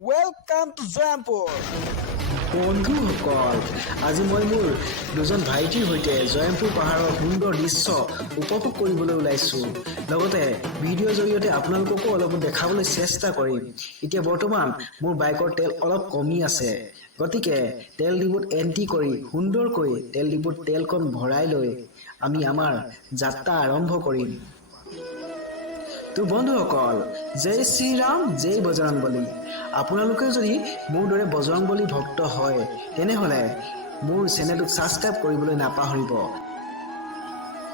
Welcome to joyampur. বন্ধুসকল আজি মই মোৰ দুজন ভাইটিৰ সৈতে জয়ন্তপুৰ পাহাৰৰ সুন্দৰ দৃশ্য উপভোগ কৰিবলৈ ওলাইছোঁ। লগতে ভিডিঅ'ৰ জৰিয়তে আপোনালোককো অলপ দেখাবলৈ চেষ্টা কৰিম। এতিয়া বৰ্তমান মোৰ বাইকৰ তেল অলপ কমি আছে, গতিকে তেল ডিপুত এণ্ট্ৰি কৰি সুন্দৰকৈ তেল ডিপুত তেলকণ ভৰাই লৈ আমি আমাৰ যাত্ৰা আৰম্ভ কৰিম। তো বন্ধুসকল, জয় শ্ৰীৰাম, জয় বজৰংবলী। আপোনালোকে যদি মোৰ দৰে বজৰংবলী ভক্ত হয় তেনেহ'লে মোৰ চেনেলটোক ছাবস্ক্ৰাইব কৰিবলৈ নাপাহৰিব।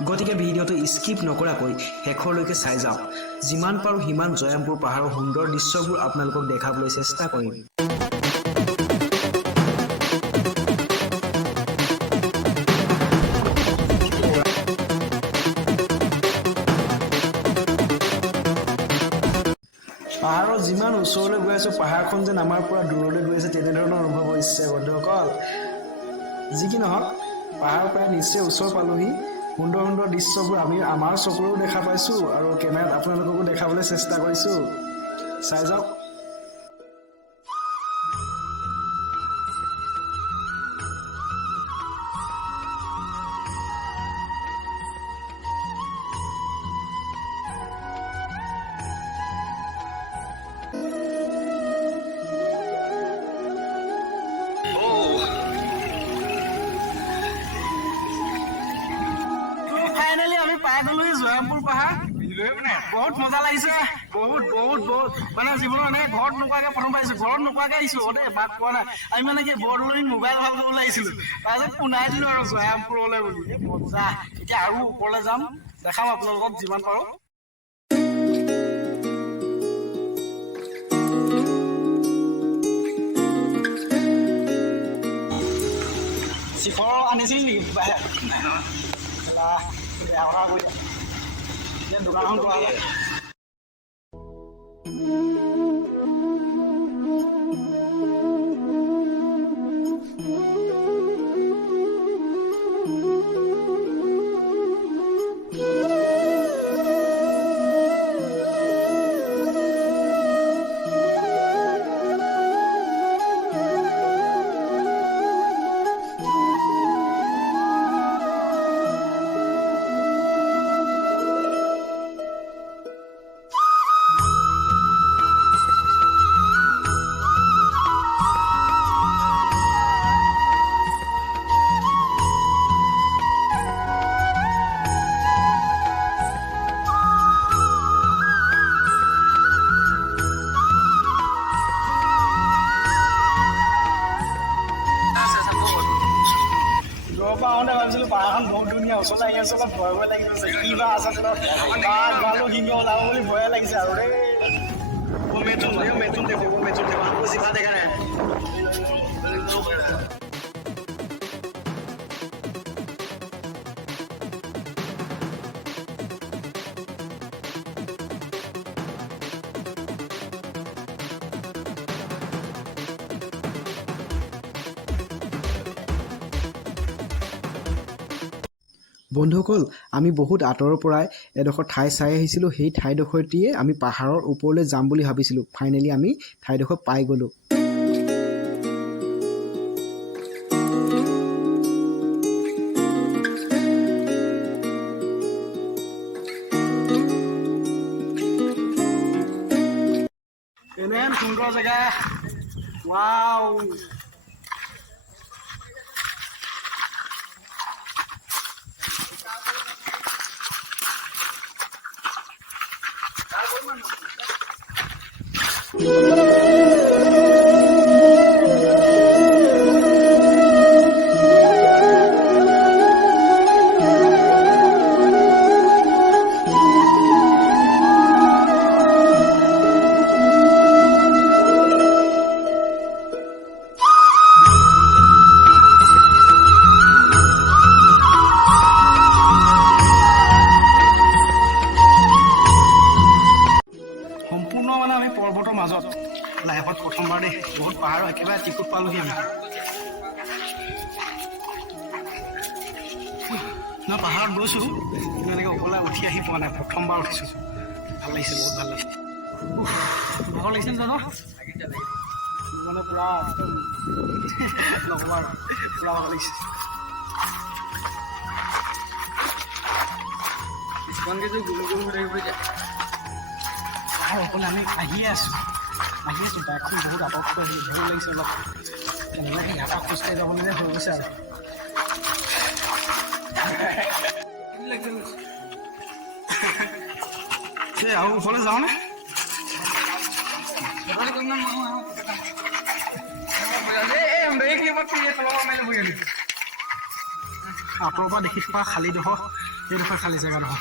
গতিকে ভিডিঅ'টো স্কিপ নকৰাকৈ শেষলৈকে চাই যাওক। যিমান পাৰোঁ সিমান জয়ন্তপুৰ পাহাৰৰ সুন্দৰ দৃশ্যবোৰ আপোনালোকক দেখাবলৈ চেষ্টা কৰিম। পাহাৰৰ যিমান ওচৰলৈ গৈ আছোঁ, পাহাৰখন যেন আমাৰ পৰা দূৰলৈ গৈ আছে তেনেধৰণৰ অনুভৱ হৈছে বন্ধুসকল। যি কি নহওক, পাহাৰ প্ৰায় নিশ্চয় ওচৰ পালোহি। সুন্দৰ সুন্দৰ দৃশ্যবোৰ আমি আমাৰ চকুৰেও দেখা পাইছোঁ আৰু কেমেৰাত আপোনালোককো দেখাবলৈ চেষ্টা কৰিছোঁ। চাই যাওক। ফাইনেলি আমি পাই গ'লোহি জয়ন্তপুৰ পাহাৰ। বহুত মজা লাগিছে, বহুত বহুত বহুত মানে জীৱনত এনেকৈ ঘৰত নোপোৱাকৈ প্ৰথম পাইছোঁ। ঘৰত নোপোৱাকৈ আহিছোঁ দেই, মাক কোৱা নাই। আমি মানে কি বৰদলৈ মোবাইল ভাল কৰিবলৈ আহিছিলোঁ, তাৰপিছত শুনাই দিলোঁ আৰু জয়ন্তপুৰলৈ বুলি। মজা। এতিয়া আৰু ওপৰলৈ যাম, দেখাম আপোনালোকক যিমান পাৰোঁ। শিখৰ আনিছিল নেকি দোকানখন কৰা আহোঁতে ভাবিছিলোঁ পাহাৰখন বহুত ধুনীয়া, ওচৰলৈ আহি আছোঁ অলপ ভয় ভয় লাগি গৈছে। কিবা আছে ভালো সিংহ ওলাব বুলি ভয়ে লাগিছে আৰু দেই। দেখা নাই। বন্ধুসকল, আমি বহুত আঁতৰৰ পৰাই এডোখৰ ঠাই চাই আহিছিলোঁ। সেই ঠাইডোখৰটিয়ে আমি পাহাৰৰ ওপৰলৈ যাম বুলি ভাবিছিলোঁ। ফাইনেলি আমি ঠাইডোখৰ পাই গ'লোঁ। এনে সুন্দৰ জেগা। ৱাও, পৰ্বতৰ মাজত লাইফত প্ৰথমবাৰ দেই, বহুত পাহাৰৰ একেবাৰে টিকুত পালোহি আমি। মই পাহাৰত গৈছোঁ কিন্তু এনেকৈ ওপৰলৈ উঠি আহি পোৱা নাই, প্ৰথমবাৰ উঠিছোঁ। ভাল লাগিছে, বহুত ভাল লাগিছে। ভাগৰ লাগিছে জানো? মানে পুৰা একদম নক'বা পুৰা ভাল লাগিছে কিছুমানকে যে গুলো গুলো হৈ থাকিব এতিয়া আৰু অকলে আমি আহিয়ে আছোঁ বাইকখন বহুত আঁতৰত থৈ আহি ভয় লাগিছে অলপ তেনেকৈ ইয়াৰ পৰা খোজকাঢ়ি যাবলৈ হৈ গৈছে আৰু ওচৰলৈ যাওঁনে আঁতৰৰ পৰা দেখি থকা খালীডোখৰ এইডোখৰ খালী জেগাডোখৰ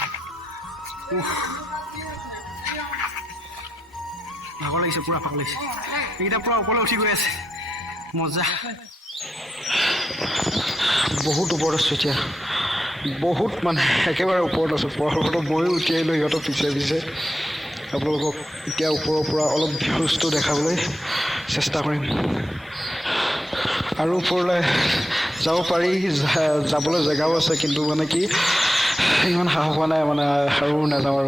ভাগৰ লাগিছে পুৰা ভাগৰ লাগিছে এইকেইটা পুৰা ওপৰলৈ উঠি গৈ আছে মজা বহুত ওপৰত আছোঁ এতিয়া বহুত মানে একেবাৰে ওপৰত আছোঁ পৰ্বতত ময়ো উঠি আহিলোঁ সিহঁতৰ পিছে পিছে আপোনালোকক এতিয়া ওপৰৰ পৰা অলপ ভিউজটো দেখাবলৈ চেষ্টা কৰিম আৰু ওপৰলৈ যাব পাৰি যাবলৈ জেগাও আছে কিন্তু মানে কি ইমান সাহস হোৱা নাই মানে আৰু নাযাওঁ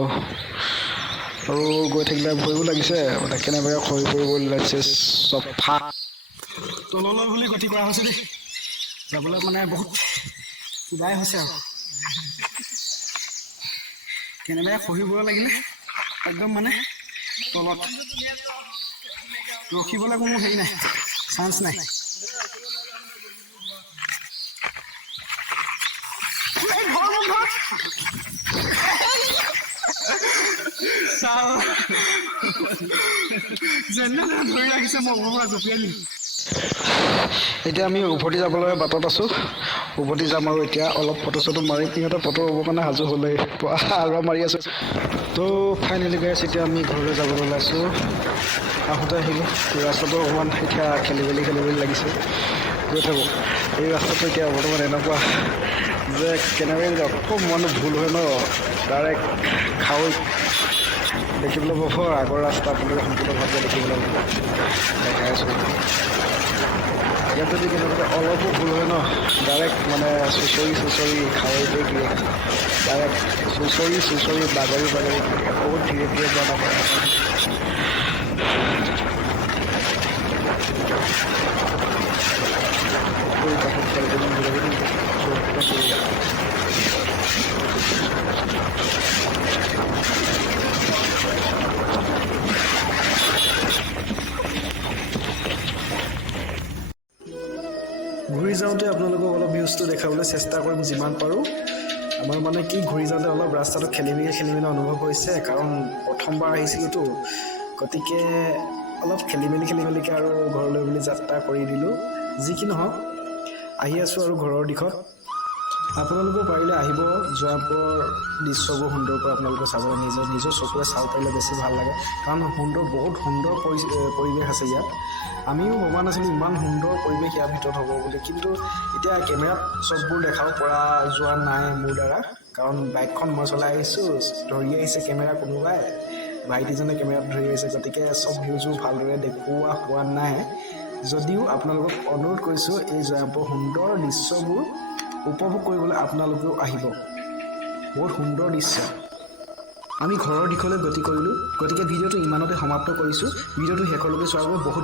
আৰু গৈ থাকিলে ভয়ো লাগিছে মানে কেনেবাকৈ খৰি পৰিবলৈ লাগিছে চফা তললৈ বুলি গতি কৰা হৈছে দেই যাবলৈ মানে বহুত কিবাই হৈছে আৰু কেনেবাকৈ খহিবলৈ লাগিলে একদম মানে তলত ৰখিবলৈ কোনো হেৰি নাই চান্স নাই ধৰি ৰাখিছে মই পৰা জঁপিয়াই দিম এতিয়া আমি উভতি যাবলৈ বাটত আছোঁ উভতি যাম আৰু এতিয়া অলপ ফটো চটো মাৰি সিহঁতে ফটো হ'বৰ কাৰণে সাজু হ'লে আৰু মাৰি আছোঁ তো ফাইনেলি গৈ আছোঁ এতিয়া আমি ঘৰলৈ যাবলৈ ওলাইছোঁ আহোঁতে আহিলোঁ ৰাস্তাটো অকণমান এতিয়া খেলি মেলি লাগিছে গৈ থাকোঁ এই ৰাস্তাটো এতিয়া বৰ্তমান এনেকুৱা যে কেনেবাকৈ যদি অকণমান ভুল হয় ন ডাইৰেক্ট খাৱৈ দেখিবলৈ পাব আগৰ ৰাস্তা আপোনালোকে সম্পূৰ্ণভাৱে দেখিবলৈ দেখাই আছোঁ ইয়াত যদি কেনেবাকৈ অলপো ভুল হয় ন ডাইৰেক্ট মানে চুঁচৰি খাৱৈতে দিয়ে ডাইৰেক্ট চুঁচৰি বাগৰি বহুত ধীৰে ধীৰে যোৱা নাপায় ঘূৰি যাওঁতে আপোনালোকক অলপ ভিউজটো দেখাবলৈ চেষ্টা কৰিম যিমান পাৰোঁ আমাৰ মানে কি ঘূৰি যাওঁতে অলপ ৰাস্তাটো খেলি মেলি অনুভৱ হৈছে কাৰণ প্ৰথমবাৰ আহিছিলোঁতো গতিকে অলপ খেলি মেলিকৈ আৰু ঘৰলৈ বুলি যাত্ৰা কৰি দিলোঁ যি কি নহওক আহি আছোঁ আৰু ঘৰৰ দিশত আপোনালোকেও পাৰিলে আহিব জয়াম্পুৰৰ দৃশ্যবোৰ সুন্দৰকৈ আপোনালোকে চাবলৈ নিজৰ চকুৰে চাব পাৰিলে বেছি ভাল লাগে কাৰণ বহুত সুন্দৰ পৰিৱেশ আছে ইয়াত আমিও ভবা নাছিলোঁ ইমান সুন্দৰ পৰিৱেশ ইয়াৰ ভিতৰত হ'ব বুলি কিন্তু এতিয়া কেমেৰাত চববোৰ দেখাব পৰা যোৱা নাই মোৰ দ্বাৰা কাৰণ বাইকখন মই চলাই আহিছোঁ ধৰি আহিছে কেমেৰা কোনোবাই ভাইটিজনে কেমেৰাত ধৰি আহিছে গতিকে চব ভিউজবোৰ ভালদৰে দেখুওৱা হোৱা নাই যদিও আপোনালোকক অনুৰোধ কৰিছোঁ এই জয়াম্পুৰৰ সুন্দৰ দৃশ্যবোৰ উপভোগ কৰিবলৈ আপোনালোকেও আহিব বহুত সুন্দৰ দৃশ্য আমি ঘৰৰ দিশলৈ গতি কৰিলোঁ গতিকে ভিডিঅ'টো ইমানতে সমাপ্ত কৰিছোঁ ভিডিঅ'টো শেষলৈকে চোৱাৰ বাবে বহুত